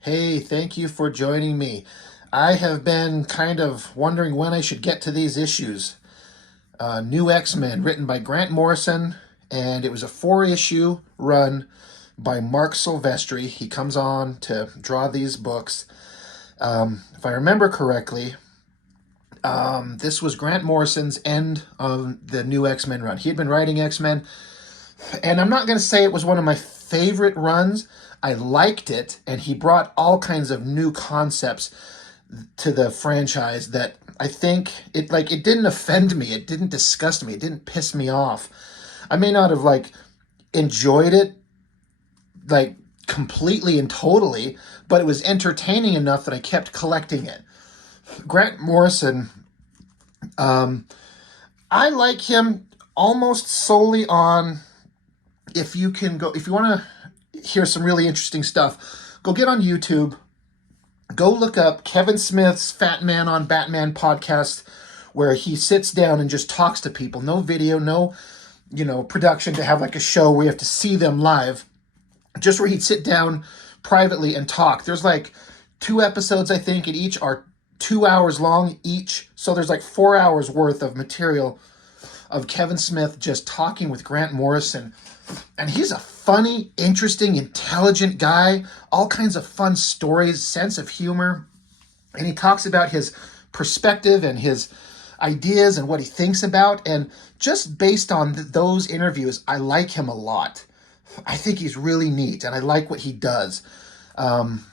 Hey, thank you for joining me. I have been kind of wondering when I should get to these issues. New X-Men, written by Grant Morrison, and it was a four-issue run by Marc Silvestri. He comes on to draw these books. If I remember correctly, this was Grant Morrison's end of the New X-Men run. He had been writing X-Men, and I'm not going to say it was one of my favorite runs. I liked it, and he brought all kinds of new concepts to the franchise that I think it didn't offend me, it didn't disgust me, it didn't piss me off. I may not have enjoyed it like completely and totally, but it was entertaining enough that I kept collecting it. Grant Morrison, I like him almost solely on, if you want to hear some really interesting stuff, go get on YouTube, go look up Kevin Smith's Fat Man on Batman podcast, where he sits down and just talks to people. No video, no, production to have like a show where you have to see them live. Just where he'd sit down privately and talk. There's like 2 episodes, I think, and each are 2 hours long each. So there's like 4 hours worth of material of Kevin Smith just talking with Grant Morrison. And he's a funny, interesting, intelligent guy. All kinds of fun stories, sense of humor. And he talks about his perspective and his ideas and what he thinks about. And just based on those interviews, I like him a lot. I think he's really neat, and I like what he does. And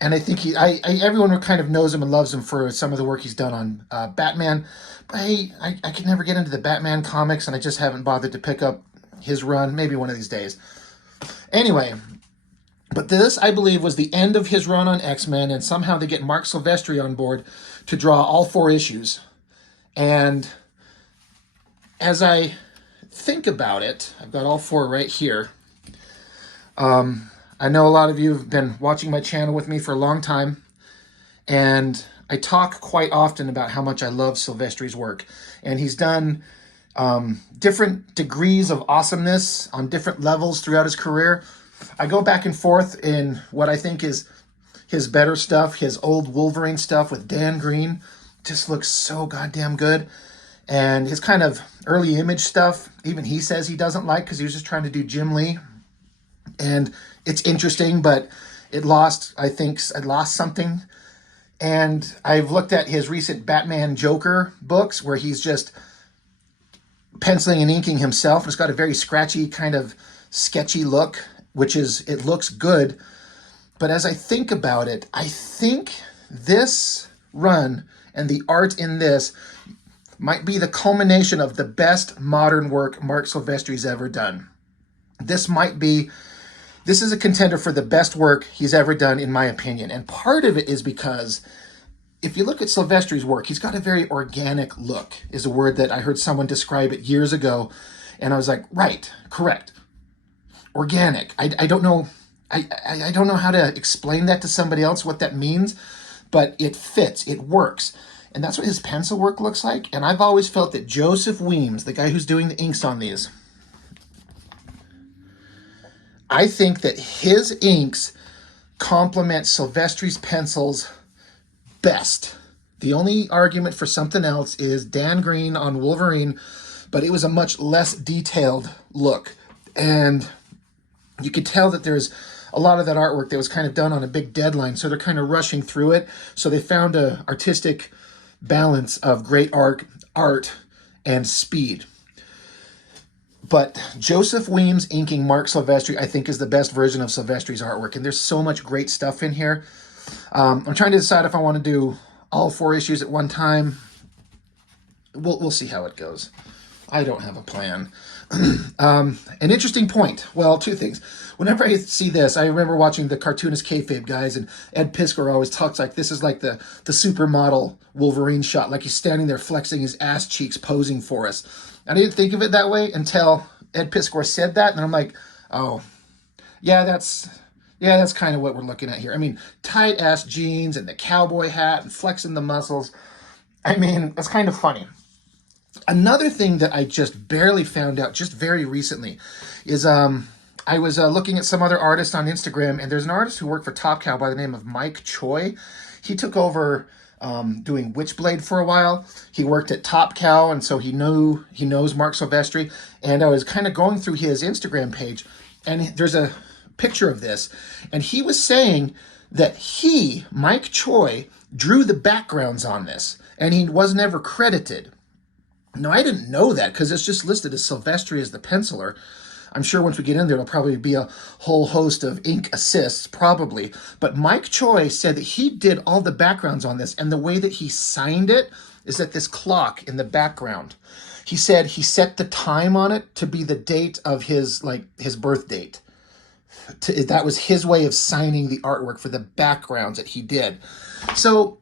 I think everyone kind of knows him and loves him for some of the work he's done on Batman. But I could never get into the Batman comics, and I just haven't bothered to pick up his run. Maybe one of these days. Anyway, but this, I believe, was the end of his run on X-Men, and somehow they get Marc Silvestri on board to draw all 4 issues. And as I think about it, I've got all 4 right here. I know a lot of you have been watching my channel with me for a long time, and I talk quite often about how much I love Silvestri's work. And he's done different degrees of awesomeness on different levels throughout his career. I go back and forth in what I think is his better stuff. His old Wolverine stuff with Dan Green just looks so goddamn good. And his kind of early Image stuff, even he says he doesn't like because he was just trying to do Jim Lee. And it's interesting, but it lost something. And I've looked at his recent Batman Joker books where he's just penciling and inking himself. It's got a very scratchy, kind of sketchy look, it looks good. But as I think about it, I think this run and the art in this might be the culmination of the best modern work Marc Silvestri's ever done. This is a contender for the best work he's ever done, in my opinion. And part of it is because if you look at Silvestri's work, he's got a very organic look, is a word that I heard someone describe it years ago. And I was like, right, correct. Organic. I don't know. I don't know how to explain that to somebody else, what that means, but it fits, it works. And that's what his pencil work looks like. And I've always felt that Joseph Weems, the guy who's doing the inks on these, I think that his inks complement Silvestri's pencils best. The only argument for something else is Dan Green on Wolverine, but it was a much less detailed look. And you could tell that there's a lot of that artwork that was kind of done on a big deadline, so they're kind of rushing through it. So they found a artistic balance of great art and speed. But Joseph Weems inking Marc Silvestri, I think, is the best version of Silvestri's artwork. And there's so much great stuff in here. I'm trying to decide if I want to do all 4 issues at one time. We'll see how it goes. I don't have a plan. An interesting point. Well, 2 things. Whenever I see this, I remember watching the Cartoonist Kayfabe guys, and Ed Piskor always talks like this is like the supermodel Wolverine shot, like he's standing there flexing his ass cheeks, posing for us. I didn't think of it that way until Ed Piskor said that, and I'm like, oh, yeah, that's kind of what we're looking at here. I mean, tight-ass jeans and the cowboy hat and flexing the muscles. I mean, it's kind of funny. Another thing that I just barely found out just very recently is I was looking at some other artists on Instagram, and there's an artist who worked for Top Cow by the name of Mike Choi. He took over doing Witchblade for a while. He worked at Top Cow, and so he knows Marc Silvestri. And I was kind of going through his Instagram page, and there's a picture of this, and he was saying that Mike Choi, drew the backgrounds on this, and he was never credited. Now, I didn't know that because it's just listed as Silvestri as the penciler. I'm sure once we get in there, there'll probably be a whole host of ink assists, probably. But Mike Choi said that he did all the backgrounds on this, and the way that he signed it is that this clock in the background. He said he set the time on it to be the date of his birth date. That was his way of signing the artwork for the backgrounds that he did. So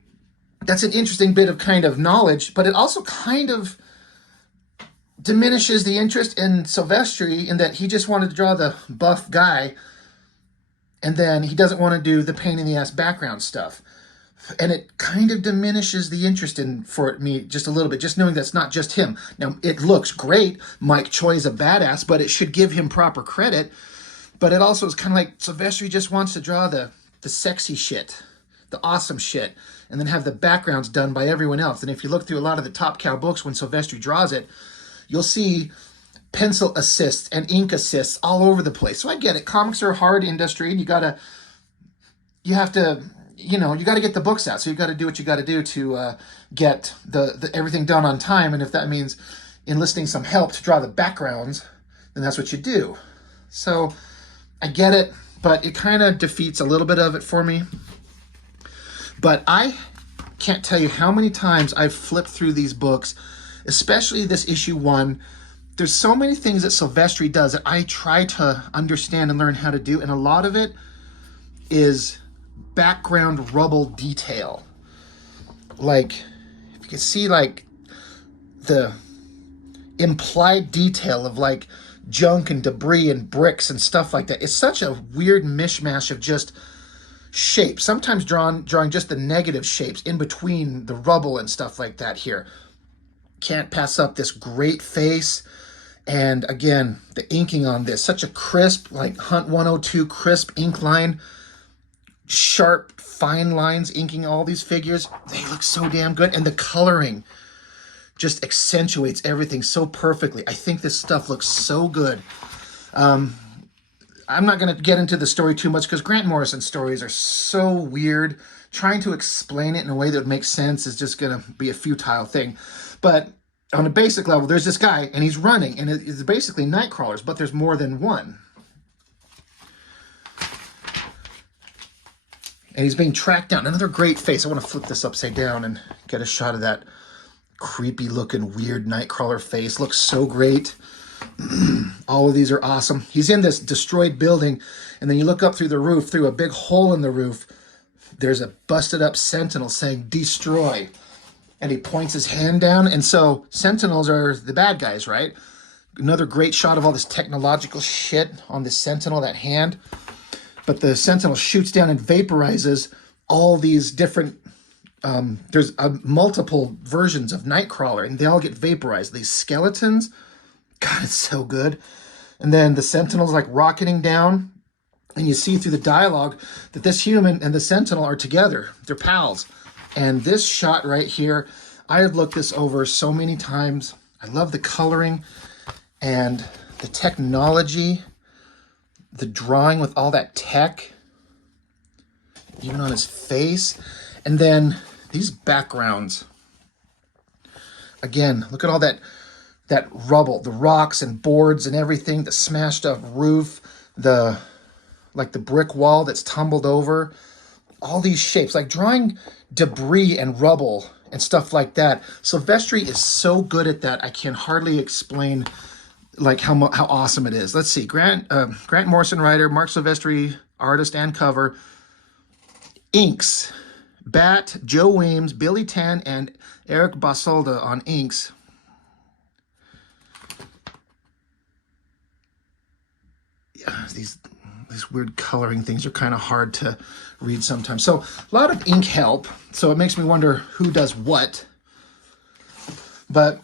that's an interesting bit of kind of knowledge, but it also kind of diminishes the interest in Silvestri in that he just wanted to draw the buff guy, and then he doesn't want to do the pain in the ass background stuff. And it kind of diminishes the interest for me just a little bit, just knowing that's not just him. Now, it looks great. Mike Choi is a badass, but it should give him proper credit. But it also is kind of like Silvestri just wants to draw the sexy shit, the awesome shit, and then have the backgrounds done by everyone else. And if you look through a lot of the Top Cow books when Silvestri draws it, you'll see pencil assists and ink assists all over the place. So I get it. Comics are a hard industry, and you got to get the books out. So you got to do what you got to do to get the everything done on time. And if that means enlisting some help to draw the backgrounds, then that's what you do. So I get it, but it kind of defeats a little bit of it for me. But I can't tell you how many times I've flipped through these books, especially this issue 1. There's so many things that Silvestri does that I try to understand and learn how to do, and a lot of it is background rubble detail. Like, if you can see, like, the implied detail of, like, junk and debris and bricks and stuff like that. It's such a weird mishmash of just shapes. Sometimes drawing just the negative shapes in between the rubble and stuff like that here. Can't pass up this great face. And again, the inking on this, such a crisp, like Hunt 102 crisp ink line. Sharp, fine lines inking all these figures. They look so damn good. And the coloring just accentuates everything so perfectly. I think this stuff looks so good. I'm not going to get into the story too much because Grant Morrison's stories are so weird. Trying to explain it in a way that would make sense is just going to be a futile thing. But on a basic level, there's this guy, and he's running, and it's basically night crawlers, but there's more than one. And he's being tracked down. Another great face. I want to flip this upside down and get a shot of that creepy looking weird nightcrawler face. Looks so great. All of these are awesome. He's in this destroyed building, and then you look up through the roof, through a big hole in the roof. There's a busted up sentinel saying destroy, and he points his hand down. And so sentinels are the bad guys, right? Another great shot of all this technological shit on the sentinel, that hand. But the sentinel shoots down and vaporizes all these different there's multiple versions of Nightcrawler, and they all get vaporized. These skeletons, God, it's so good. And then the Sentinel's like rocketing down, and you see through the dialogue that this human and the Sentinel are together. They're pals. And this shot right here, I have looked this over so many times. I love the coloring and the technology, the drawing with all that tech, even on his face. And then these backgrounds. Again, look at all that rubble, the rocks and boards and everything, the smashed up roof, the brick wall that's tumbled over, all these shapes, like drawing debris and rubble and stuff like that. Silvestri is so good at that. I can hardly explain like how awesome it is. Let's see, Grant Morrison writer, Marc Silvestri artist and cover, inks. Bat, Joe Weems, Billy Tan, and Eric Basolda on inks. Yeah, these weird coloring things are kind of hard to read sometimes. So a lot of ink help. So it makes me wonder who does what. But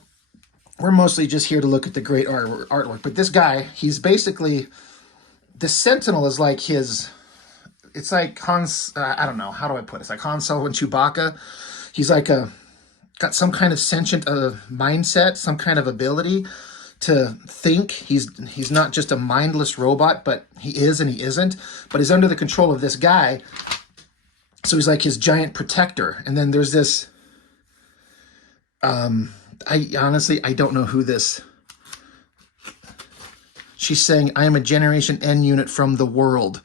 we're mostly just here to look at the great artwork. But this guy, he's basically the Sentinel is like his, it's like Han's, I don't know, how do I put it? It's like Han Solo and Chewbacca. He's like got some kind of sentient mindset, some kind of ability to think. He's not just a mindless robot, but he is and he isn't. But he's under the control of this guy. So he's like his giant protector. And then there's this, I honestly, I don't know who this, she's saying, I am a Generation N unit from the world.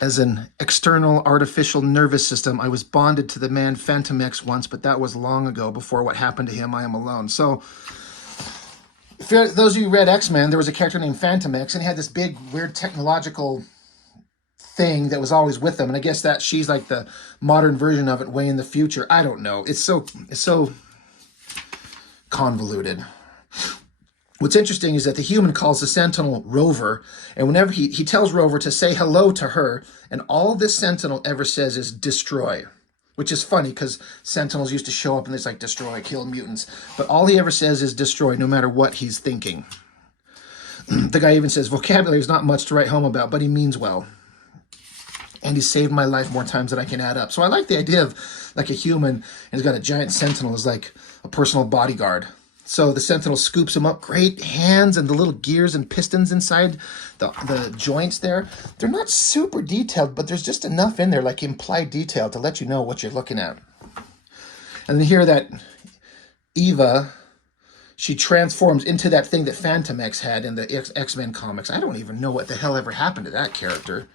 As an external artificial nervous system, I was bonded to the man Phantom X once, but that was long ago. Before what happened to him, I am alone. So, for those of you who read X-Men, there was a character named Phantom X, and he had this big, weird technological thing that was always with him. And I guess that she's like the modern version of it way in the future. I don't know. It's so convoluted. What's interesting is that the human calls the Sentinel Rover, and whenever he tells Rover to say hello to her, and all this Sentinel ever says is destroy, which is funny because Sentinels used to show up and it's like destroy, kill mutants, but all he ever says is destroy, no matter what he's thinking. The guy even says vocabulary is not much to write home about, but he means well. And he saved my life more times than I can add up. So I like the idea of like a human, and he's got a giant Sentinel as like a personal bodyguard. So the Sentinel scoops him up, great hands and the little gears and pistons inside the joints there. They're not super detailed, but there's just enough in there, like implied detail, to let you know what you're looking at. And then here that Eva, she transforms into that thing that Phantom X had in the X-Men comics. I don't even know what the hell ever happened to that character.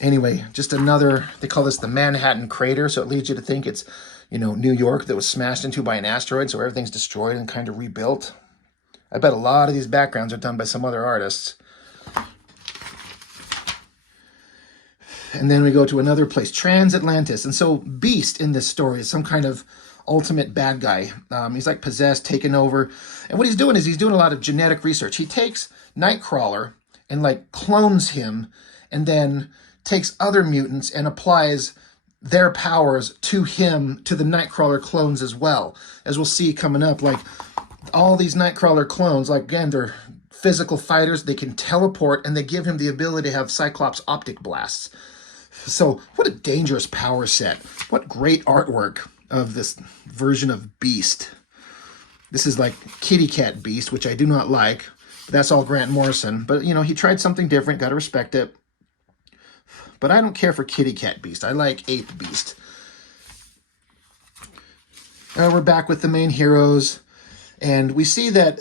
Anyway, just another, they call this the Manhattan Crater, so it leads you to think it's, you know, New York that was smashed into by an asteroid, so everything's destroyed and kind of rebuilt. I bet a lot of these backgrounds are done by some other artists. And then we go to another place, Transatlantis. And so Beast in this story is some kind of ultimate bad guy. He's like possessed, taken over. And what he's doing is he's doing a lot of genetic research. He takes Nightcrawler and like clones him, and then takes other mutants and applies their powers to him, to the Nightcrawler clones as well. As we'll see coming up, like all these Nightcrawler clones, like again, they're physical fighters, they can teleport, and they give him the ability to have Cyclops optic blasts. So what a dangerous power set. What great artwork of this version of Beast. This is like Kitty Cat Beast, which I do not like. That's all Grant Morrison. But, you know, he tried something different, got to respect it. But I don't care for Kitty Cat Beast. I like Ape Beast. We're back with the main heroes. And we see that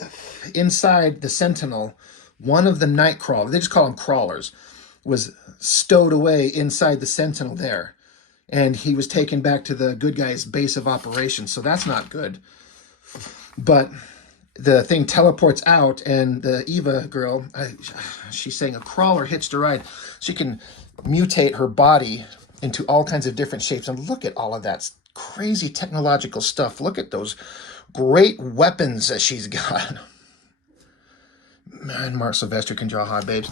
inside the Sentinel, one of the Nightcrawlers, they just call them crawlers, was stowed away inside the Sentinel there. And he was taken back to the good guy's base of operations. So that's not good. But the thing teleports out, and the Eva girl, she's saying a crawler hitched a ride. She can mutate her body into all kinds of different shapes. And look at all of that crazy technological stuff. Look at those great weapons that she's got. Man, Marc Silvestri can draw hot babes.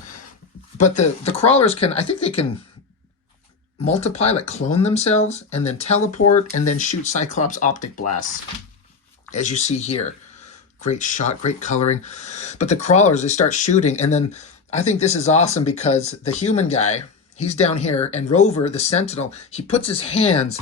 But the crawlers can, I think they can multiply, like clone themselves, and then teleport, and then shoot Cyclops optic blasts, as you see here. Great shot, great coloring. But the crawlers, they start shooting, and then I think this is awesome because the human guy, he's down here, and Rover, the Sentinel, he puts his hands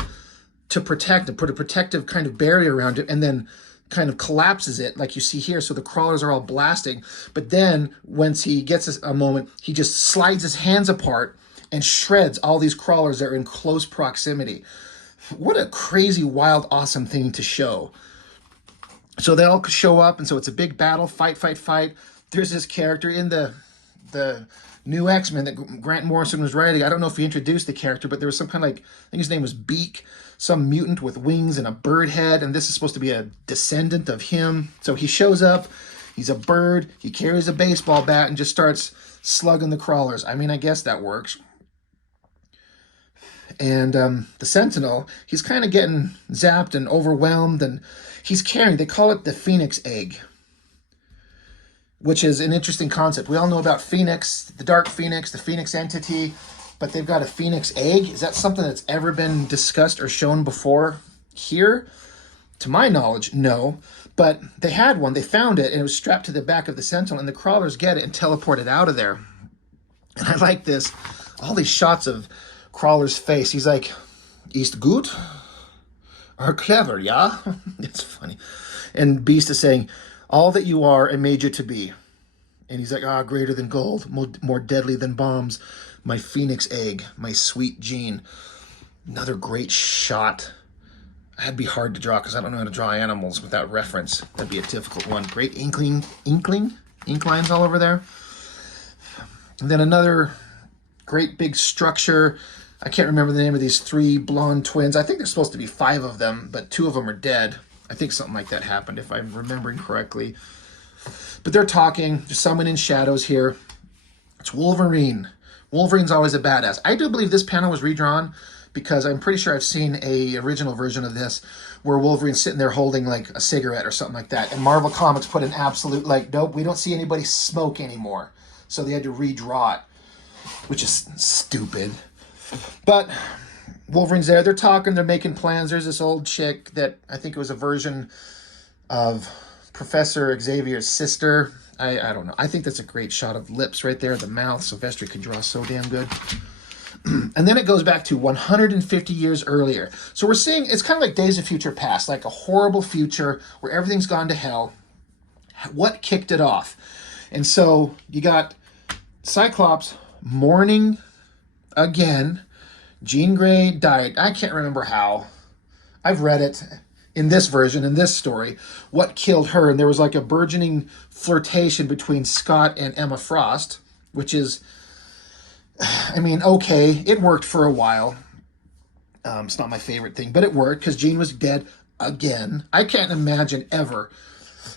to protect and put a protective kind of barrier around it, and then kind of collapses it like you see here. So the crawlers are all blasting. But then once he gets a moment, he just slides his hands apart and shreds all these crawlers that are in close proximity. What a crazy, wild, awesome thing to show. So they all show up, and so it's a big battle, fight, fight, fight. There's this character in the new X-Men that Grant Morrison was writing. I don't know if he introduced the character, but there was some kind of like, I think his name was Beak, some mutant with wings and a bird head, and this is supposed to be a descendant of him. So he shows up, he's a bird, he carries a baseball bat and just starts slugging the crawlers. I mean, I guess that works. And the Sentinel, he's kind of getting zapped and overwhelmed, and he's carrying, they call it the Phoenix egg, which is an interesting concept. We all know about Phoenix, the Dark Phoenix, the Phoenix entity, but they've got a Phoenix egg. Is that something that's ever been discussed or shown before here? To my knowledge, no. But they had one, they found it, and it was strapped to the back of the Sentinel, and the crawlers get it and teleport it out of there. And I like this, all these shots of Crawler's face. He's like, "Ist gut? Or clever, yeah?" It's funny. And Beast is saying, "All that you are, I made you to be." And he's like, "Ah, greater than gold, more deadly than bombs, my phoenix egg, my sweet gene." Another great shot. That'd be hard to draw because I don't know how to draw animals without reference. That'd be a difficult one. Great ink lines all over there. And then another great big structure. I can't remember the name of these 3 blonde twins. I think there's supposed to be 5 of them, but 2 of them are dead. I think something like that happened, if I'm remembering correctly. But they're talking. There's someone in shadows here. It's Wolverine. Wolverine's always a badass. I do believe this panel was redrawn because I'm pretty sure I've seen a original version of this where Wolverine's sitting there holding like a cigarette or something like that. And Marvel Comics put an absolute, like, nope, we don't see anybody smoke anymore. So they had to redraw it, which is stupid. But Wolverine's there. They're talking. They're making plans. There's this old chick that I think it was a version of Professor Xavier's sister. I don't know. I think that's a great shot of lips right there, the mouth. Silvestri can draw so damn good. And then it goes back to 150 years earlier. So we're seeing, it's kind of like Days of Future Past, like a horrible future where everything's gone to hell. What kicked it off? And so you got Cyclops mourning again. Jean Grey died. I can't remember how. I've read it in this version, in this story, what killed her. And there was like a burgeoning flirtation between Scott and Emma Frost, which is, I mean, okay, it worked for a while. It's not my favorite thing, but it worked because Jean was dead again. I can't imagine ever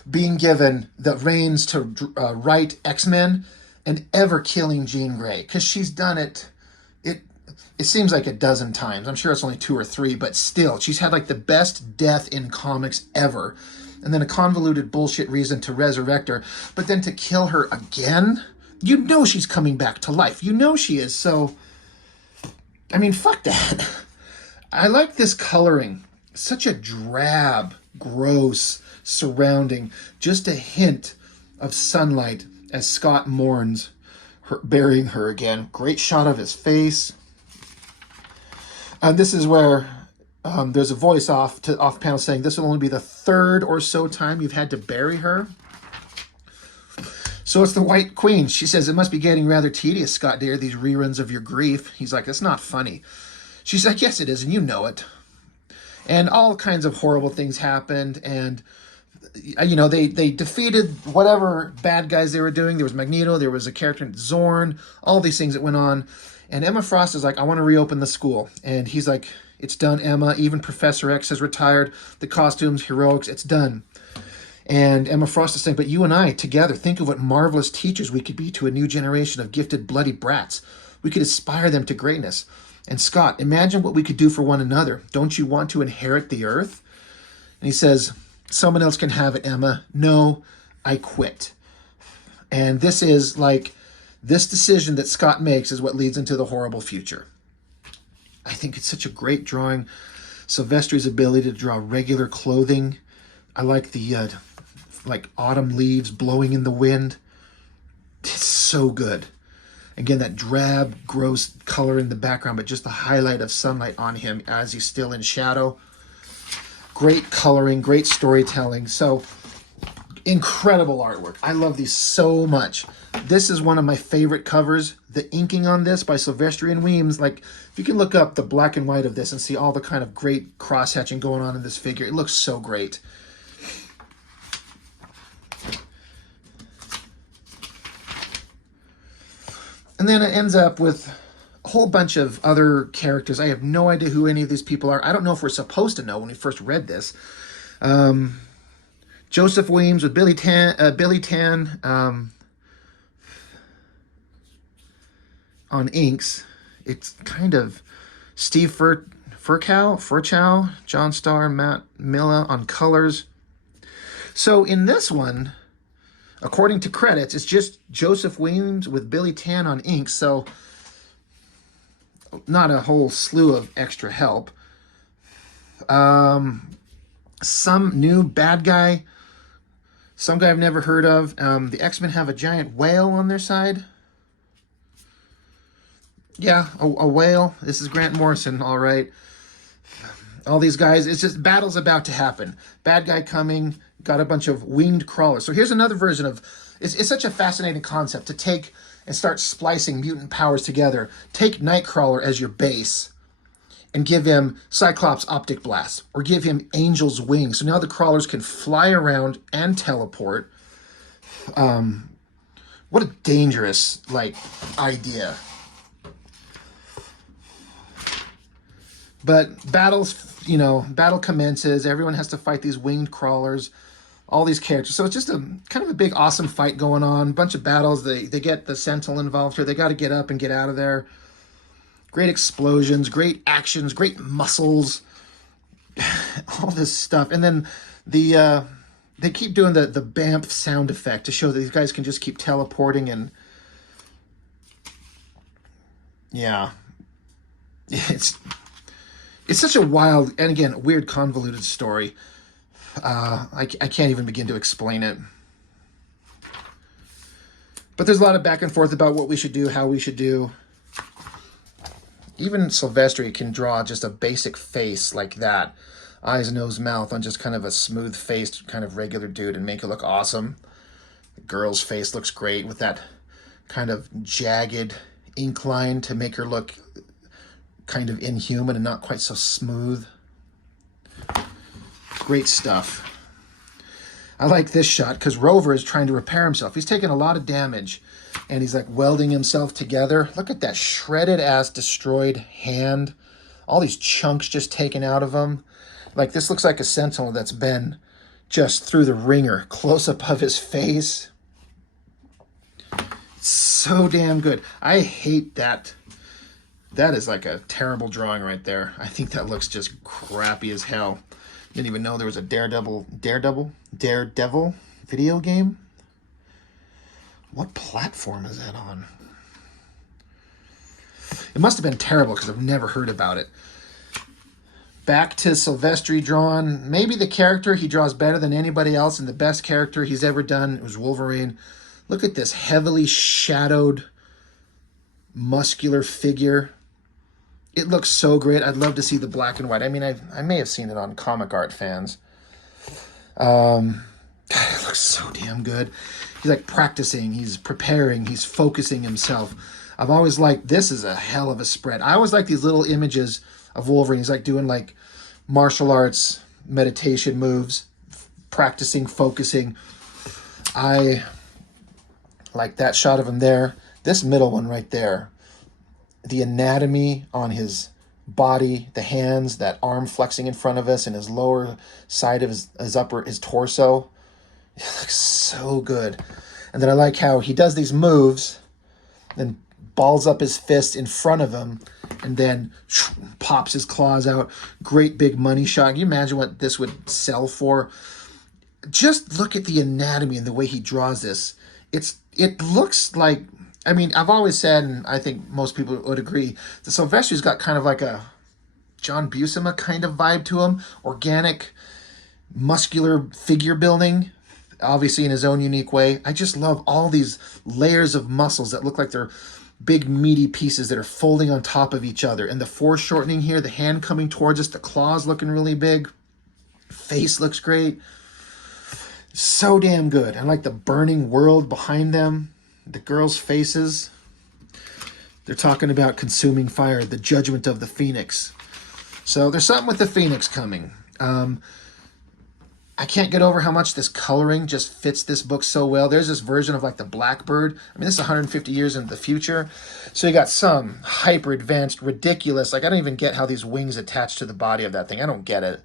being given the reins to write X-Men and ever killing Jean Grey, because she's done it. It seems like a dozen times. I'm sure it's only 2 or 3, but still, she's had like the best death in comics ever. And then a convoluted bullshit reason to resurrect her, but then to kill her again? You know she's coming back to life. You know she is. So, I mean, fuck that. I like this coloring. Such a drab, gross surrounding. Just a hint of sunlight as Scott mourns her, burying her again. Great shot of his face. This is where there's a voice off panel saying this will only be the 3rd or so time you've had to bury her. So it's the White Queen. She says, "It must be getting rather tedious, Scott dear, these reruns of your grief." He's like, "That's not funny." She's like, "Yes, it is, and you know it." And all kinds of horrible things happened, and you know, they defeated whatever bad guys they were doing. There was Magneto, there was a character named Zorn, all these things that went on. And Emma Frost is like, "I want to reopen the school." And he's like, "It's done, Emma. Even Professor X has retired. The costumes, heroics, it's done." And Emma Frost is saying, "But you and I, together, think of what marvelous teachers we could be to a new generation of gifted bloody brats. We could inspire them to greatness. And Scott, imagine what we could do for one another. Don't you want to inherit the earth?" And he says, "Someone else can have it, Emma. No, I quit." And this is like, this decision that Scott makes is what leads into the horrible future. I think it's such a great drawing. Silvestri's ability to draw regular clothing. I like the like autumn leaves blowing in the wind. It's so good. Again, that drab, gross color in the background, but just the highlight of sunlight on him as he's still in shadow. Great coloring, great storytelling. So incredible artwork. I love these so much. This is one of my favorite covers. The inking on this by Silvestri and Weems, like, if you can look up the black and white of this and see all the kind of great cross-hatching going on in this figure, it looks so great. And then it ends up with a whole bunch of other characters. I have no idea who any of these people are. I don't know if we're supposed to know when we first read this. Joseph Weems with Billy Tan on inks. It's kind of Steve Furchow, John Starr, Matt Milla on colors. So in this one, according to credits, it's just Joseph Weems with Billy Tan on inks. So not a whole slew of extra help. Some new bad guy Some guy I've never heard of. The X-Men have a giant whale on their side. Yeah, a whale. This is Grant Morrison, all right. All these guys, it's just battle's about to happen. Bad guy coming, got a bunch of winged crawlers. So here's another version of, it's such a fascinating concept to take and start splicing mutant powers together. Take Nightcrawler as your base and give him Cyclops optic blast, or give him Angel's wings. So now the crawlers can fly around and teleport. What a dangerous, like, idea. But battles, you know, battle commences. Everyone has to fight these winged crawlers, all these characters. So it's just a kind of a big, awesome fight going on. Bunch of battles. They get the Sentinel involved here. They got to get up and get out of there. Great explosions, great actions, great muscles, all this stuff. And then they keep doing the BAMF sound effect to show that these guys can just keep teleporting. And yeah, it's such a wild, and again, weird, convoluted story. I can't even begin to explain it. But there's a lot of back and forth about what we should do, how we should do. Even Silvestri can draw just a basic face like that. Eyes, nose, mouth on just kind of a smooth-faced, kind of regular dude and make it look awesome. The girl's face looks great with that kind of jagged ink line to make her look kind of inhuman and not quite so smooth. Great stuff. I like this shot because Rover is trying to repair himself. He's taking a lot of damage and he's like welding himself together. Look at that shredded ass destroyed hand. All these chunks just taken out of him. Like, this looks like a Sentinel that's been just through the ringer. Close up of his face. So damn good. I hate that. That is like a terrible drawing right there. I think that looks just crappy as hell. Didn't even know there was a Daredevil video game. What platform is that on? It must have been terrible because I've never heard about it. Back to Silvestri drawn. Maybe the character he draws better than anybody else, and the best character he's ever done was Wolverine. Look at this heavily shadowed, muscular figure. It looks so great. I'd love to see the black and white. I mean, I may have seen it on Comic Art Fans. God, it looks so damn good. He's like practicing, he's preparing, he's focusing himself. I've always liked, this is a hell of a spread. I always like these little images of Wolverine. He's like doing like martial arts meditation moves, practicing, focusing. I like that shot of him there. This middle one right there. The anatomy on his body, the hands, that arm flexing in front of us, and his lower side of his torso. It looks so good. And then I like how he does these moves, then balls up his fist in front of him, and then pops his claws out. Great big money shot. Can you imagine what this would sell for? Just look at the anatomy and the way he draws this. It looks like, I mean, I've always said, and I think most people would agree, that Silvestri's got kind of like a John Buscema kind of vibe to him. Organic, muscular figure building, obviously in his own unique way. I just love all these layers of muscles that look like they're big meaty pieces that are folding on top of each other. And the foreshortening here, the hand coming towards us, the claws looking really big. Face looks great. So damn good. I like the burning world behind them. The girls' faces. They're talking about consuming fire, the judgment of the Phoenix. So there's something with the Phoenix coming. I can't get over how much this coloring just fits this book so well. There's this version of like the Blackbird. I mean, this is 150 years into the future. So you got some hyper advanced, ridiculous, like I don't even get how these wings attach to the body of that thing. I don't get it.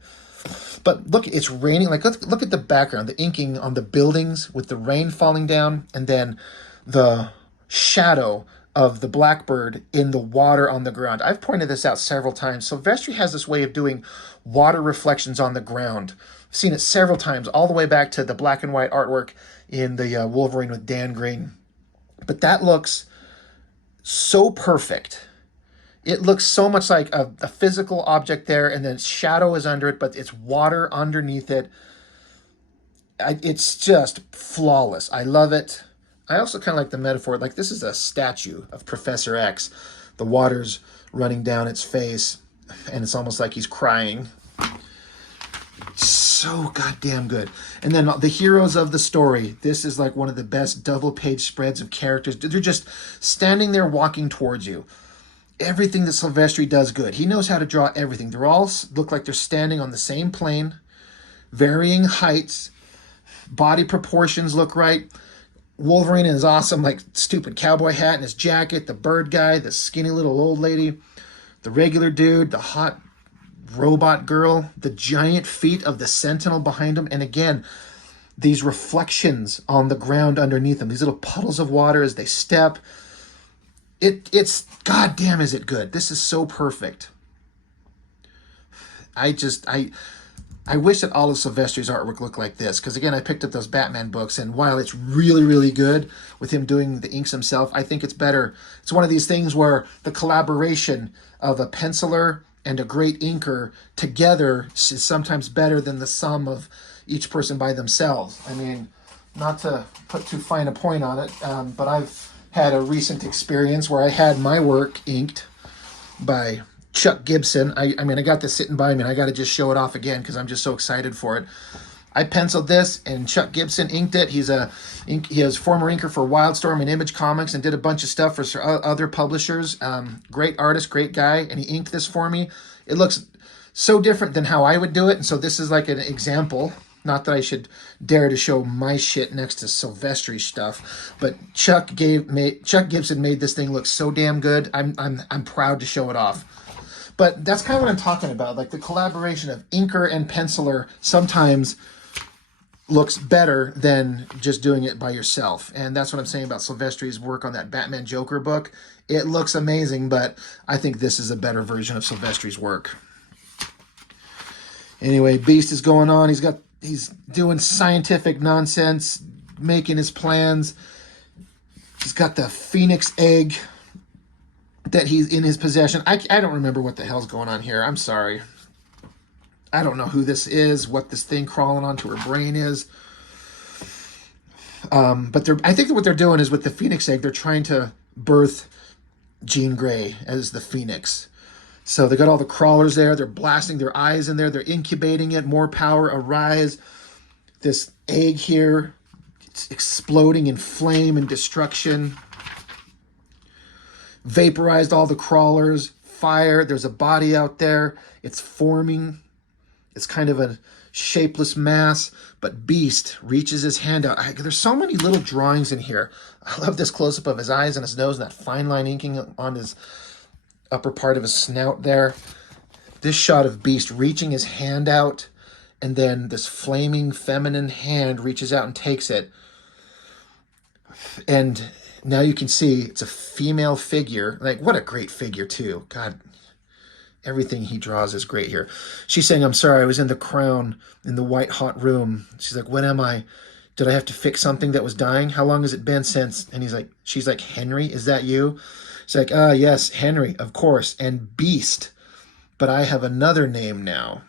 But look, it's raining. Like, look at the background, the inking on the buildings with the rain falling down, and then the shadow of the Blackbird in the water on the ground. I've pointed this out several times. Silvestri has this way of doing water reflections on the ground. I've seen it several times, all the way back to the black and white artwork in the Wolverine with Dan Green. But that looks so perfect. It looks so much like a physical object there, and then shadow is under it, but it's water underneath it. it's just flawless. I love it. I also kind of like the metaphor. Like, this is a statue of Professor X. The water's running down its face, and it's almost like he's crying. So goddamn good. And then the heroes of the story. This is like one of the best double-page spreads of characters. They're just standing there walking towards you. Everything that Silvestri does good. He knows how to draw everything. They're all look like they're standing on the same plane, varying heights, body proportions look right. Wolverine in his awesome, like, stupid cowboy hat and his jacket, the bird guy, the skinny little old lady, the regular dude, the hot robot girl, the giant feet of the Sentinel behind him, and again, these reflections on the ground underneath them, these little puddles of water as they step. It's goddamn is it good. This is so perfect. I wish that all of Silvestri's artwork looked like this, because again, I picked up those Batman books, and while it's really, really good with him doing the inks himself, I think it's better. It's one of these things where the collaboration of a penciler and a great inker together is sometimes better than the sum of each person by themselves. I mean, not to put too fine a point on it, but I've had a recent experience where I had my work inked by Chuck Gibson. I mean, I got this sitting by me, and I got to just show it off again because I'm just so excited for it. I penciled this, and Chuck Gibson inked it. He is former inker for Wildstorm and Image Comics, and did a bunch of stuff for other publishers. Great artist, great guy, and he inked this for me. It looks so different than how I would do it, and so this is like an example. Not that I should dare to show my shit next to Silvestri's stuff, but Chuck Gibson made this thing look so damn good. I'm proud to show it off. But that's kind of what I'm talking about. Like, the collaboration of inker and penciler sometimes looks better than just doing it by yourself. And that's what I'm saying about Silvestri's work on that Batman Joker book. It looks amazing, but I think this is a better version of Silvestri's work. Anyway, Beast is going on. He's doing scientific nonsense, making his plans. He's got the Phoenix egg that he's in his possession. I don't remember what the hell's going on here. I'm sorry. I don't know who this is, what this thing crawling onto her brain is. But I think what they're doing is with the Phoenix egg, they're trying to birth Jean Grey as the Phoenix. So they got all the crawlers there. They're blasting their eyes in there. They're incubating it. More power, arise. This egg here, it's exploding in flame and destruction. Vaporized all the crawlers. Fire. There's a body out there. It's forming. It's kind of a shapeless mass. But Beast reaches his hand out. There's so many little drawings in here. I love this close-up of his eyes and his nose and that fine line inking on his upper part of his snout there. This shot of Beast reaching his hand out, and then this flaming feminine hand reaches out and takes it. And now you can see it's a female figure. Like, what a great figure, too. God, everything he draws is great here. She's saying, I'm sorry, I was in the crown in the white hot room. She's like, when am I? Did I have to fix something that was dying? How long has it been since? And she's like, Henry, is that you? It's like, yes, Henry, of course, and Beast. But I have another name now.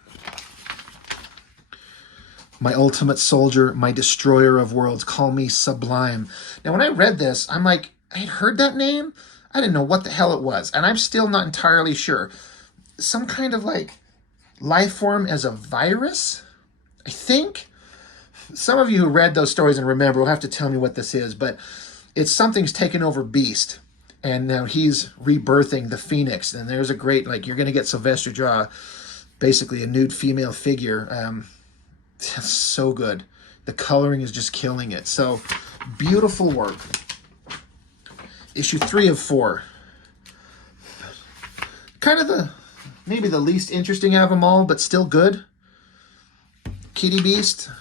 My ultimate soldier, my destroyer of worlds, call me Sublime. Now, when I read this, I'm like, I had heard that name. I didn't know what the hell it was, and I'm still not entirely sure. Some kind of, like, life form as a virus, I think. Some of you who read those stories and remember will have to tell me what this is, but it's something's taken over Beast. And now he's rebirthing the Phoenix. And there's a great, like, you're going to get Silvestri draw basically a nude female figure. So good. The coloring is just killing it. So, beautiful work. Issue 3 of 4. Kind of maybe the least interesting out of them all, but still good. Kitty Beast.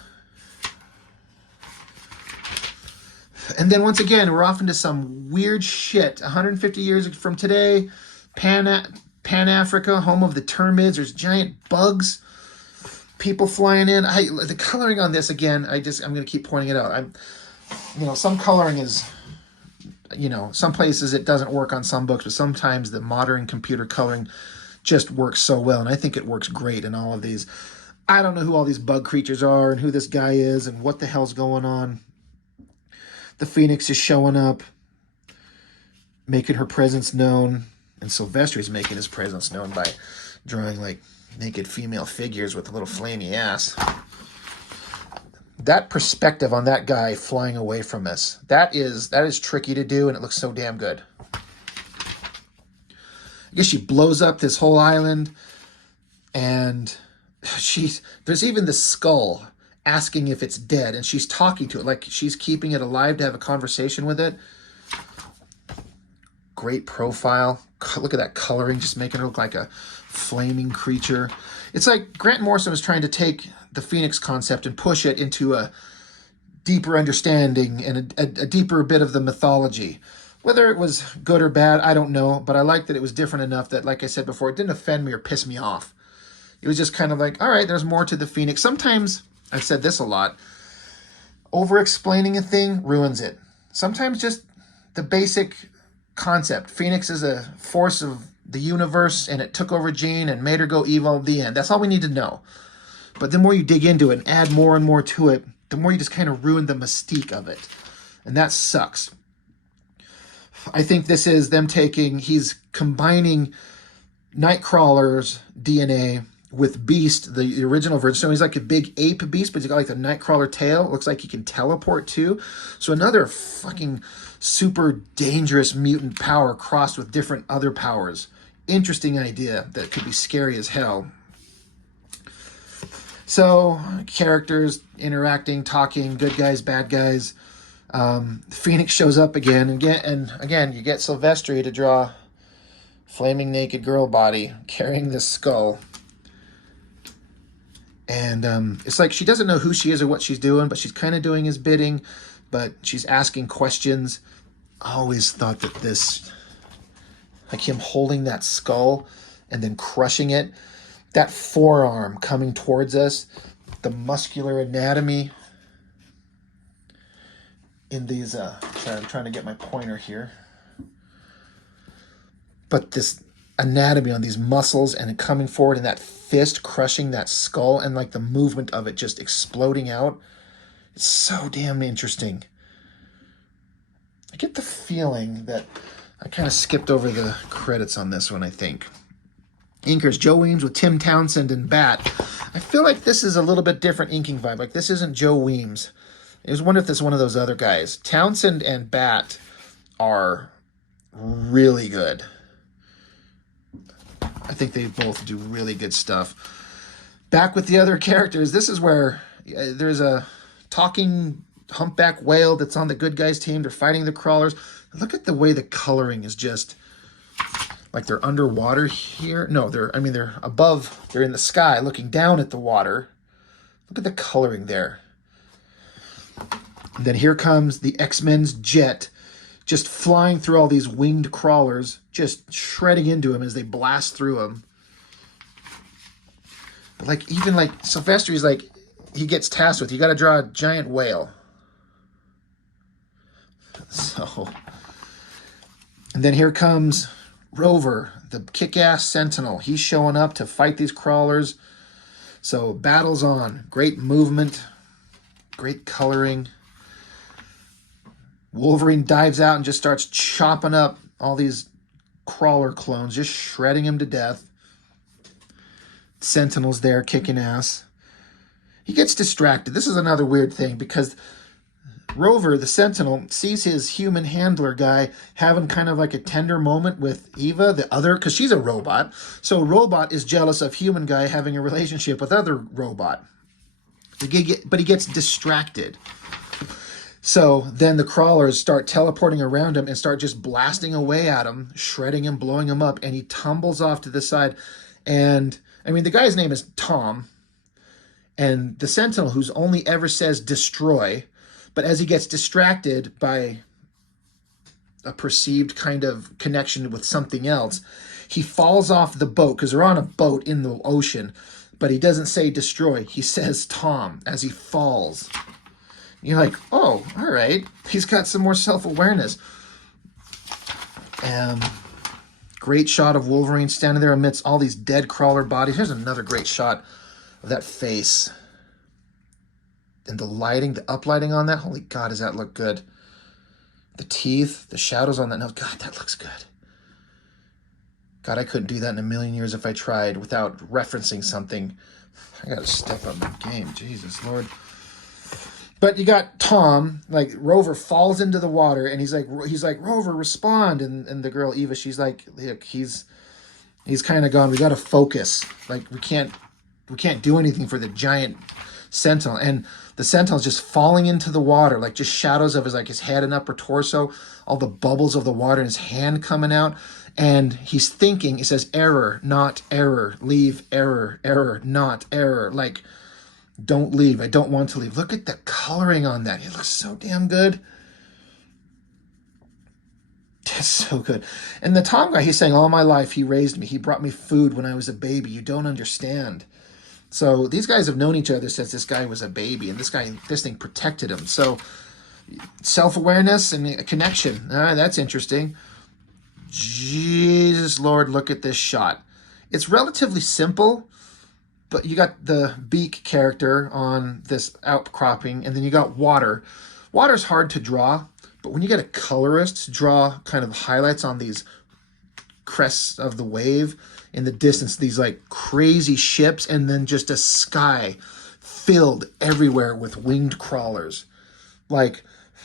And then once again, we're off into some weird shit. 150 years from today, Pan-Africa, home of the termids. There's giant bugs, people flying in. The coloring on this, again, I'm going to keep pointing it out. Some coloring is, some places it doesn't work on some books, but sometimes the modern computer coloring just works so well, and I think it works great in all of these. I don't know who all these bug creatures are and who this guy is and what the hell's going on. The Phoenix is showing up, making her presence known. And Silvestri's making his presence known by drawing like naked female figures with a little flamey ass. That perspective on that guy flying away from us, that is tricky to do, and it looks so damn good. I guess she blows up this whole island, and there's even the skull asking if it's dead, and she's talking to it like she's keeping it alive to have a conversation with it. Great profile. Look at that coloring, just making her look like a flaming creature. It's like Grant Morrison was trying to take the Phoenix concept and push it into a deeper understanding and a deeper bit of the mythology. Whether it was good or bad, I don't know, but I like that it was different enough that, like I said before, it didn't offend me or piss me off. It was just kind of like, all right, there's more to the Phoenix. Sometimes, I've said this a lot, over-explaining a thing ruins it. Sometimes just the basic concept. Phoenix is a force of the universe, and it took over Jean and made her go evil. The end. That's all we need to know. But the more you dig into it and add more and more to it, the more you just kind of ruin the mystique of it. And that sucks. I think this is them he's combining Nightcrawler's DNA with Beast, the original version. So he's like a big ape beast, but he's got like the Nightcrawler tail. It looks like he can teleport too. So another fucking super dangerous mutant power crossed with different other powers. Interesting idea that could be scary as hell. So characters interacting, talking, good guys, bad guys. Phoenix shows up again, and again you get Silvestri to draw flaming naked girl body carrying this skull. And it's like she doesn't know who she is or what she's doing, but she's kind of doing his bidding, but she's asking questions. I always thought that this, like him holding that skull and then crushing it, that forearm coming towards us, the muscular anatomy in these, sorry, I'm trying to get my pointer here. But this anatomy on these muscles and it coming forward and that fist crushing that skull and like the movement of it just exploding out. It's so damn interesting. I get the feeling that I kind of skipped over the credits on this one, I think. Inkers, Joe Weems with Tim Townsend and Bat. I feel like this is a little bit different inking vibe. Like this isn't Joe Weems. I was wondering if this is one of those other guys. Townsend and Bat are really good. I think they both do really good stuff. Back with the other characters, this is where there's a talking humpback whale that's on the good guys team. They're fighting the crawlers. Look at the way the coloring is just like they're underwater here. No, they're above, they're in the sky looking down at the water. Look at the coloring there. And then here comes the X-Men's jet, just flying through all these winged crawlers, just shredding into him as they blast through him. But like, even like Silvestri's like, he gets tasked with, you got to draw a giant whale. So, and then here comes Rover, the kick-ass sentinel. He's showing up to fight these crawlers. So battle's on. Great movement, great coloring. Wolverine dives out and just starts chopping up all these crawler clones, just shredding them to death. Sentinel's there kicking ass. He gets distracted. This is another weird thing because Rover, the Sentinel, sees his human handler guy having kind of like a tender moment with Eva, the other, because she's a robot. So robot is jealous of human guy having a relationship with other robot. But he gets distracted. So then the crawlers start teleporting around him and start just blasting away at him, shredding him, blowing him up, and he tumbles off to the side. And, I mean, the guy's name is Tom, and the Sentinel, who's only ever says destroy, but as he gets distracted by a perceived kind of connection with something else, he falls off the boat, because they're on a boat in the ocean, but he doesn't say destroy, he says Tom as he falls. You're like, oh, all right. He's got some more self-awareness. Great shot of Wolverine standing there amidst all these dead crawler bodies. Here's another great shot of that face. And the lighting, the uplighting on that, holy God, does that look good. The teeth, the shadows on that nose, God, that looks good. God, I couldn't do that in a million years if I tried without referencing something. I gotta step up my game, Jesus, Lord. But you got Tom, like Rover falls into the water, and he's like, Rover, respond. And the girl Eva, she's like, look, he's kind of gone. We got to focus. Like we can't do anything for the giant sentinel. And the sentinel's just falling into the water, like just shadows of his head and upper torso, all the bubbles of the water, and his hand coming out. And he's thinking, it says, error, not error, leave, error, error, not error. Like, don't leave. I don't want to leave. Look at the coloring on that. It looks so damn good. That's so good. And the Tom guy, he's saying, all my life he raised me. He brought me food when I was a baby. You don't understand. So these guys have known each other since this guy was a baby, and this thing protected him. So self-awareness and a connection. That's interesting. Jesus, Lord, look at this shot. It's relatively simple, but you got the beak character on this outcropping, and then you got water. Water's hard to draw, but when you get a colorist draw kind of highlights on these crests of the wave in the distance, these like crazy ships, and then just a sky filled everywhere with winged crawlers. Like,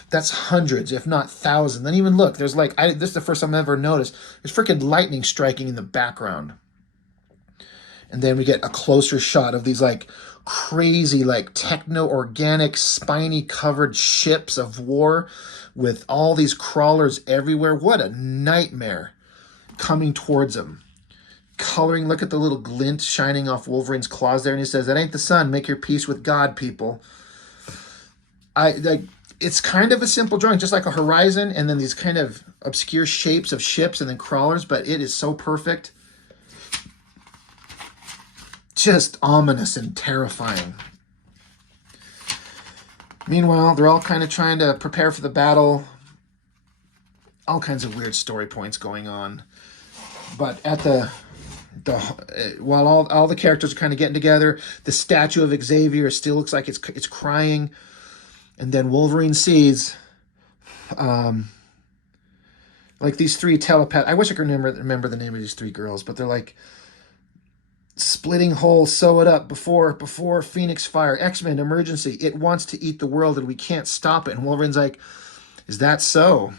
that's hundreds, if not thousands. Then even look, there's like, this is the first time I've ever noticed, there's freaking lightning striking in the background. And then we get a closer shot of these like crazy, like techno-organic, spiny covered ships of war with all these crawlers everywhere. What a nightmare coming towards him. Coloring, look at the little glint shining off Wolverine's claws there. And he says, that ain't the sun. Make your peace with God, people. It's kind of a simple drawing, just like a horizon, and then these kind of obscure shapes of ships and then crawlers, but it is so perfect. Just ominous and terrifying. Meanwhile, they're all kind of trying to prepare for the battle. All kinds of weird story points going on. But at while all the characters are kind of getting together, the statue of Xavier still looks like it's crying. And then Wolverine sees, like these three telepaths. I wish I could remember the name of these three girls, but they're like splitting holes, sew it up before Phoenix fire, X-Men emergency. It wants to eat the world and we can't stop it. And Wolverine's like, is that so?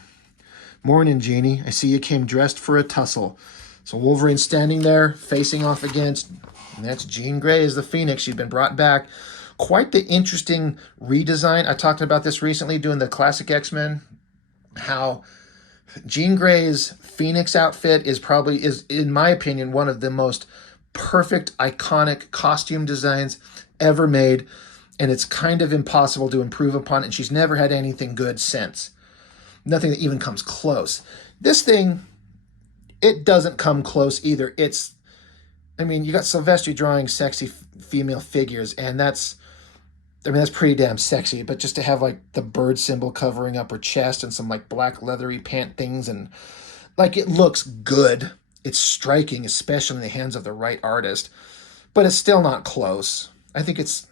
Morning, Jeannie. I see you came dressed for a tussle. So Wolverine's standing there facing off against, and that's Jean Grey as the Phoenix. She's been brought back. Quite the interesting redesign. I talked about this recently doing the classic X-Men, how Jean Grey's Phoenix outfit is in my opinion, one of the most perfect, iconic costume designs ever made, and it's kind of impossible to improve upon it, and she's never had anything good since. Nothing that even comes close. This thing, it doesn't come close either. You got Silvestri drawing sexy female figures, and that's pretty damn sexy, but just to have like the bird symbol covering up her chest and some like black leathery pant things, and like it looks good. It's striking, especially in the hands of the right artist, but it's still not close. I think it's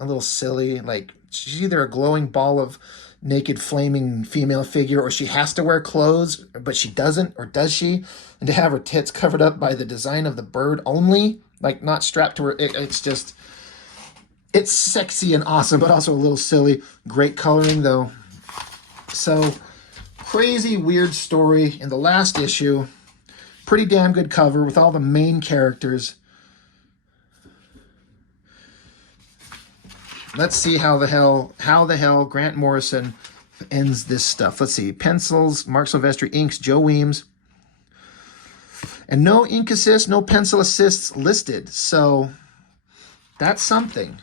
a little silly. Like, she's either a glowing ball of naked flaming female figure, or she has to wear clothes, but she doesn't, or does she? And to have her tits covered up by the design of the bird only, like not strapped to her, it's sexy and awesome, but also a little silly. Great coloring though. So crazy, weird story in the last issue. Pretty damn good cover with all the main characters. Let's see how the hell Grant Morrison ends this stuff. Let's see. Pencils, Marc Silvestri, inks, Joe Weems. And no ink assist, no pencil assists listed. So that's something.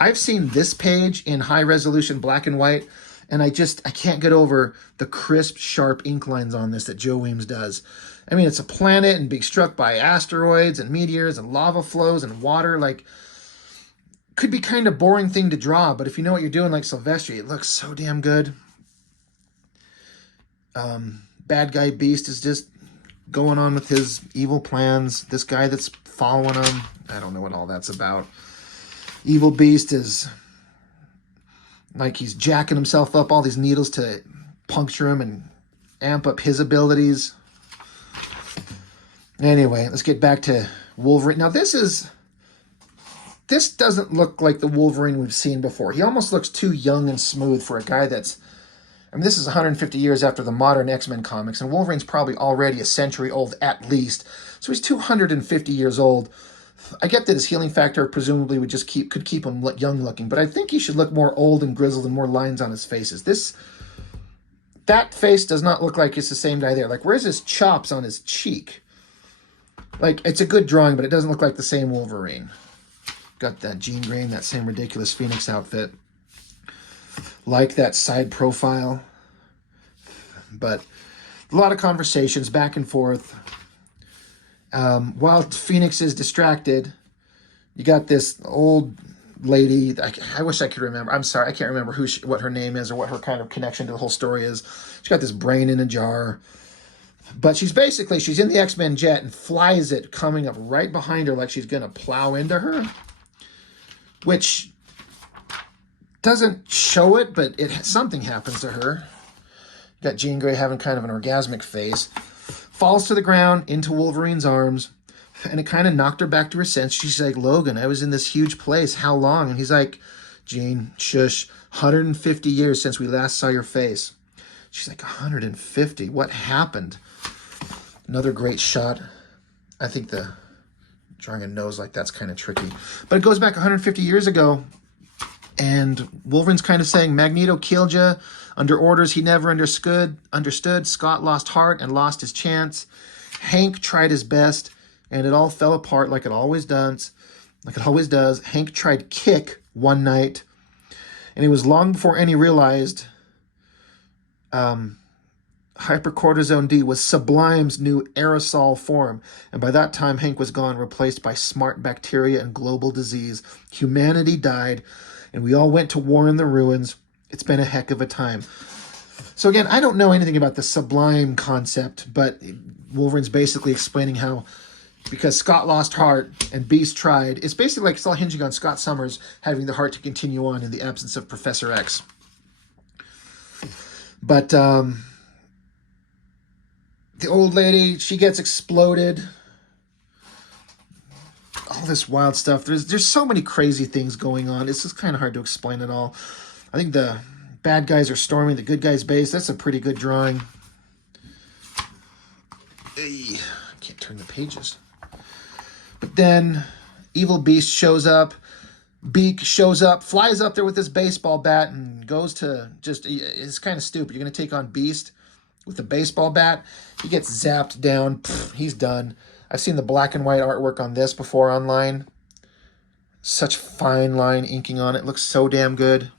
I've seen this page in high resolution black and white, and I can't get over the crisp, sharp ink lines on this that Joe Weems does. It's a planet and being struck by asteroids and meteors and lava flows and water. Like, could be kind of boring thing to draw, but if you know what you're doing, like Silvestri, it looks so damn good. Bad Guy Beast is just going on with his evil plans. This guy that's following him, I don't know what all that's about. Evil Beast is like he's jacking himself up, all these needles to puncture him and amp up his abilities. Anyway, let's get back to Wolverine. Now this doesn't look like the Wolverine we've seen before. He almost looks too young and smooth for a guy that's, I mean, this is 150 years after the modern X-Men comics, and Wolverine's probably already a century old at least. So he's 250 years old. I get that his healing factor presumably could keep him young looking, but I think he should look more old and grizzled and more lines on his faces. That face does not look like it's the same guy there. Like, where's his chops on his cheek? Like, it's a good drawing, but it doesn't look like the same Wolverine. Got that Jean Grey, that same ridiculous Phoenix outfit. Like that side profile. But a lot of conversations back and forth. While Phoenix is distracted, you got this old lady. I wish I could remember. I'm sorry, I can't remember what her name is or what her kind of connection to the whole story is. She's got this brain in a jar. But she's in the X-Men jet and flies it coming up right behind her like she's going to plow into her. Which doesn't show it, but something happens to her. Got Jean Grey having kind of an orgasmic face. Falls to the ground into Wolverine's arms, and it kind of knocked her back to her sense. She's like, Logan, I was in this huge place. How long? And he's like, Jean, shush, 150 years since we last saw your face. She's like, 150? What happened? Another great shot. I think drawing a nose like that's kind of tricky. But it goes back 150 years ago, and Wolverine's kind of saying, Magneto killed you under orders he never understood. Scott lost heart and lost his chance. Hank tried his best, and it all fell apart like it always does. Hank tried kick one night, and it was long before any realized hypercortisone D was Sublime's new aerosol form, and by that time Hank was gone, replaced by smart bacteria and global disease. Humanity died, and we all went to war in the ruins. It's been a heck of a time. So again, I don't know anything about the Sublime concept, but Wolverine's basically explaining how, because Scott lost heart and Beast tried, it's basically like it's all hinging on Scott Summers having the heart to continue on in the absence of Professor X. But the old lady, she gets exploded. All this wild stuff. There's so many crazy things going on. It's just kind of hard to explain it all. I think the bad guys are storming the good guys' base. That's a pretty good drawing. I can't turn the pages. But then Evil Beast shows up. Beak shows up, flies up there with this baseball bat and goes to it's kind of stupid. You're going to take on Beast with a baseball bat. He gets zapped down. He's done. I've seen the black and white artwork on this before online. Such fine line inking on it. Looks so damn good.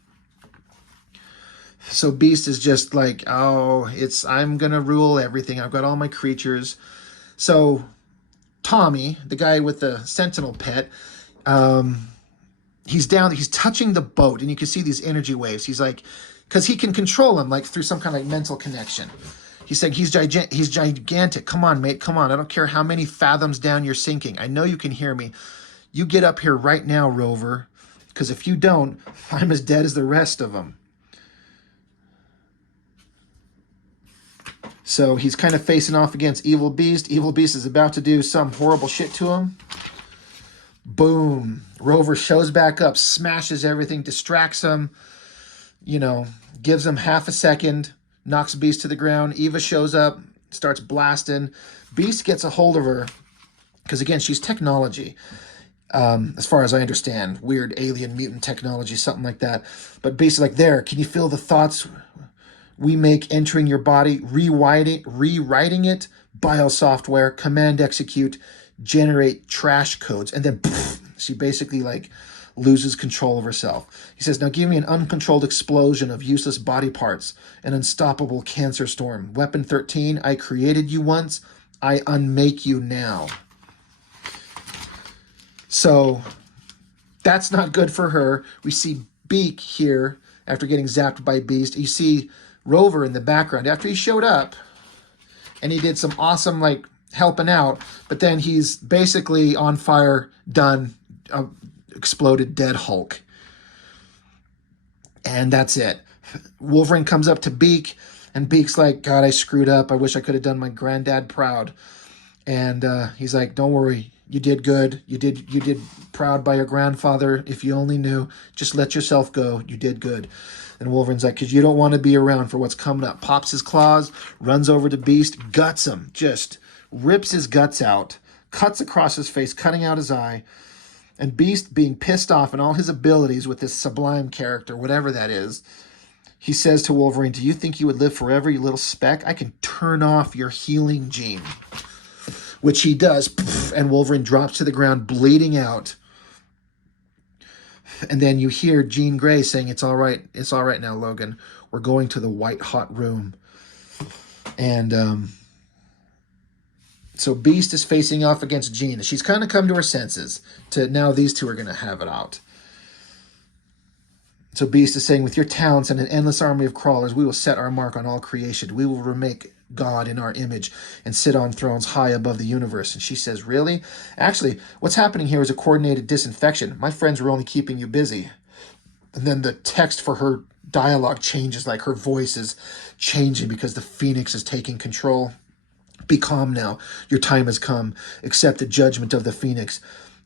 So Beast is just like, oh, I'm going to rule everything. I've got all my creatures. So Tommy, the guy with the Sentinel pet, he's touching the boat, and you can see these energy waves. He's like, because he can control him, like through some kind of like mental connection. He's saying, he's gigantic. Come on, mate, come on. I don't care how many fathoms down you're sinking. I know you can hear me. You get up here right now, Rover, because if you don't, I'm as dead as the rest of them. So he's kind of facing off against Evil Beast. Evil Beast is about to do some horrible shit to him. Boom. Rover shows back up, smashes everything, distracts him, gives him half a second, knocks Beast to the ground. Eva shows up, starts blasting. Beast gets a hold of her, because again, she's technology, as far as I understand. Weird alien mutant technology, something like that. But Beast is like, there, can you feel the thoughts we make entering your body, rewriting it, biosoftware, command execute, generate trash codes, and then she basically like loses control of herself. He says, now give me an uncontrolled explosion of useless body parts, an unstoppable cancer storm. Weapon 13, I created you once, I unmake you now. So that's not good for her. We see Beak here after getting zapped by Beast. You see Rover in the background after he showed up, and he did some awesome like helping out, but then he's basically on fire, done, exploded, dead Hulk. And that's it. Wolverine comes up to Beak, and Beak's like, God, I screwed up. I wish I could have done my granddad proud. And he's like, don't worry, you did good. You did proud by your grandfather. If you only knew, just let yourself go. You did good. And Wolverine's like, because you don't want to be around for what's coming up. Pops his claws, runs over to Beast, guts him, just rips his guts out, cuts across his face, cutting out his eye. And Beast, being pissed off in all his abilities with this sublime character, whatever that is, he says to Wolverine, do you think you would live forever, you little speck? I can turn off your healing gene. Which he does, and Wolverine drops to the ground, bleeding out. And then you hear Jean Grey saying, it's all right now, Logan. We're going to the white hot room. And so Beast is facing off against Jean. She's kind of come to her senses. To now these two are going to have it out. So Beast is saying, with your talents and an endless army of crawlers, we will set our mark on all creation. We will remake God in our image and sit on thrones high above the universe. And she says, really? Actually, what's happening here is a coordinated disinfection. My friends were only keeping you busy. And then the text for her dialogue changes, like her voice is changing because the Phoenix is taking control. Be calm now. Your time has come. Accept the judgment of the Phoenix.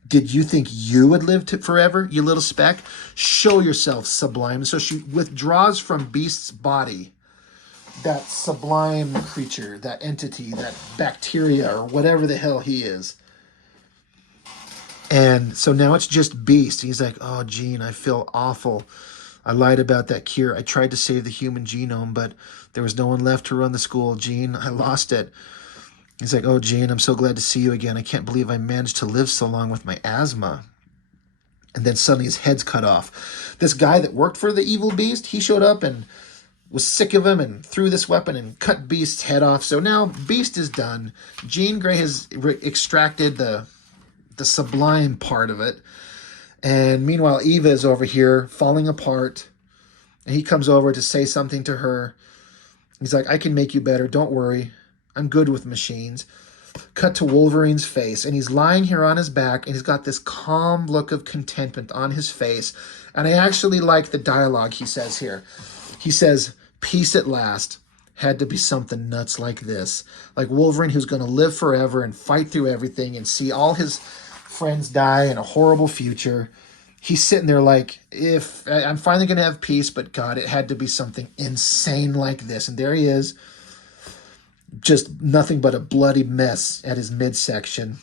Did you think you would live forever, you little speck? Show yourself, sublime. So she withdraws from Beast's body, that sublime creature, that entity, that bacteria, or whatever the hell he is. And so now it's just Beast. He's like, oh, Jean, I feel awful. I lied about that cure. I tried to save the human genome, but there was no one left to run the school. Jean, I lost it. He's like, oh, Jean, I'm so glad to see you again. I can't believe I managed to live so long with my asthma. And then suddenly his head's cut off. This guy that worked for the evil Beast, he showed up and was sick of him and threw this weapon and cut Beast's head off. So now Beast is done. Jean Grey has extracted the sublime part of it. And meanwhile, Eva is over here falling apart. And he comes over to say something to her. He's like, I can make you better. Don't worry. I'm good with machines. Cut to Wolverine's face. And he's lying here on his back. And he's got this calm look of contentment on his face. And I actually like the dialogue he says here. He says, peace at last. Had to be something nuts like this. Like Wolverine, who's going to live forever and fight through everything and see all his friends die in a horrible future. He's sitting there like, if I'm finally going to have peace, but God, it had to be something insane like this. And there he is, just nothing but a bloody mess at his midsection.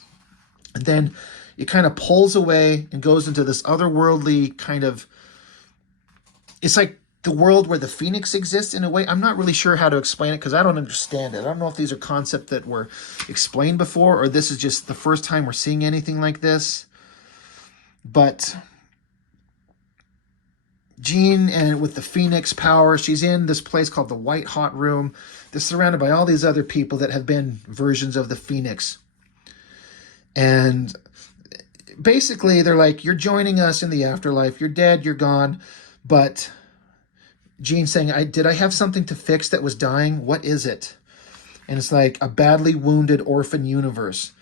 And then it kind of pulls away and goes into this otherworldly kind of, it's like the world where the Phoenix exists in a way. I'm not really sure how to explain it because I don't understand it. I don't know if these are concepts that were explained before or this is just the first time we're seeing anything like this. But Jean, and with the Phoenix power, she's in this place called the White Hot Room. They're surrounded by all these other people that have been versions of the Phoenix. And basically they're like, you're joining us in the afterlife. You're dead, you're gone. But Jean's saying, did I have something to fix that was dying? What is it? And it's like a badly wounded orphan universe.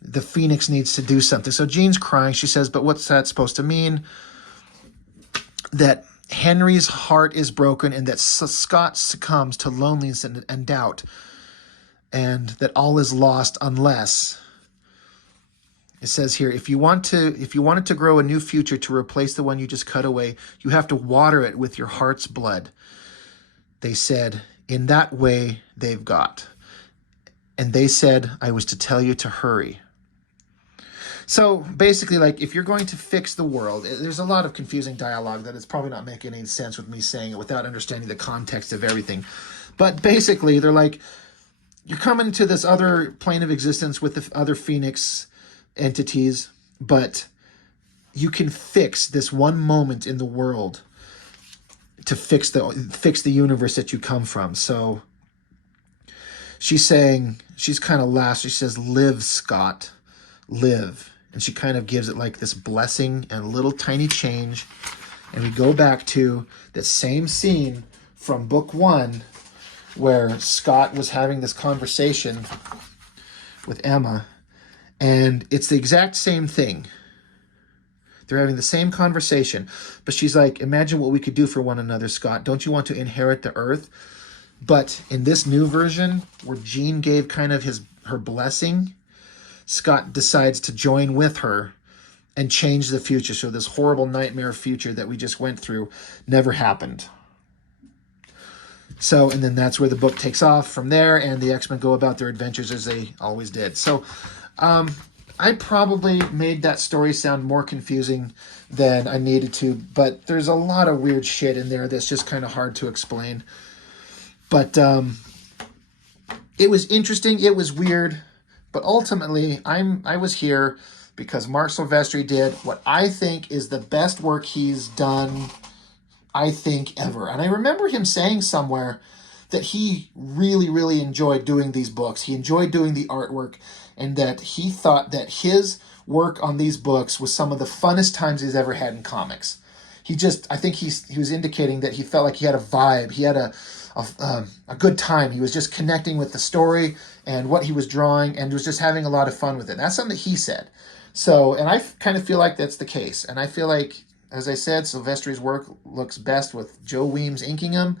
The Phoenix needs to do something. So Jean's crying. She says, but what's that supposed to mean? That Henry's heart is broken and that Scott succumbs to loneliness and doubt. And that all is lost unless... It says here, if you wanted to grow a new future to replace the one you just cut away, you have to water it with your heart's blood. They said, in that way they've got. And they said, I was to tell you to hurry. So basically, like, if you're going to fix the world, there's a lot of confusing dialogue that is probably not making any sense with me saying it without understanding the context of everything. But basically, they're like, you're coming to this other plane of existence with the other Phoenix entities, but you can fix this one moment in the world to fix the universe that you come from. So she's saying, she's kind of laughs. She says, live, Scott, live. And she kind of gives it like this blessing and a little tiny change. And we go back to that same scene from book 1 where Scott was having this conversation with Emma, and it's the exact same thing. They're having the same conversation, but she's like, imagine what we could do for one another, Scott. Don't you want to inherit the earth? But in this new version, where Jean gave kind of her blessing, Scott decides to join with her and change the future. So this horrible nightmare future that we just went through never happened. So, and then that's where the book takes off from there, and the X-Men go about their adventures as they always did. So, I probably made that story sound more confusing than I needed to, but there's a lot of weird shit in there that's just kind of hard to explain. But it was interesting, it was weird, but ultimately I was here because Marc Silvestri did what I think is the best work he's done, I think, ever. And I remember him saying somewhere that he really, really enjoyed doing these books. He enjoyed doing the artwork, and that he thought that his work on these books was some of the funnest times he's ever had in comics. I think he was indicating that he felt like he had a vibe. He had a good time. He was just connecting with the story and what he was drawing, and was just having a lot of fun with it. That's something that he said. So, and I kind of feel like that's the case. And I feel like, as I said, Silvestri's work looks best with Joe Weems inking them.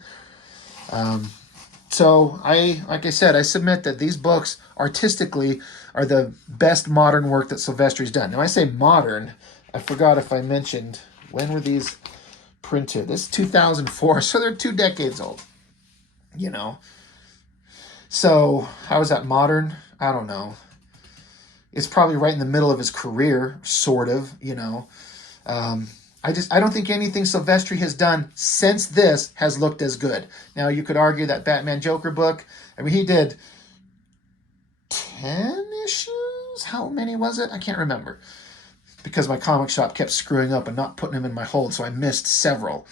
So like I said, I submit that these books artistically are the best modern work that Silvestri's done. Now I say modern, I forgot if I mentioned, when were these printed? This is 2004, so they're 2 decades old, you know. So how is that modern? I don't know. It's probably right in the middle of his career, sort of, you know. I don't think anything Silvestri has done since this has looked as good. Now, you could argue that Batman Joker book, I mean, he did 10 issues? How many was it? I can't remember. Because my comic shop kept screwing up and not putting them in my hold, so I missed several.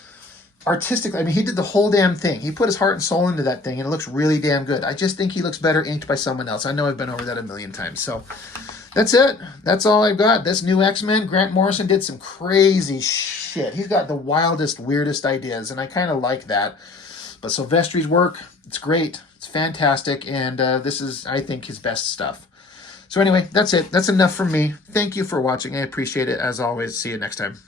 Artistically, I mean, he did the whole damn thing. He put his heart and soul into that thing, and it looks really damn good. I just think he looks better inked by someone else. I know I've been over that a million times, so that's it. That's all I've got. This new X-Men, Grant Morrison did some crazy shit. He's got the wildest, weirdest ideas, and I kind of like that. But Silvestri's work, it's great. It's fantastic, and this is, I think, his best stuff. So anyway, that's it. That's enough from me. Thank you for watching. I appreciate it, as always. See you next time.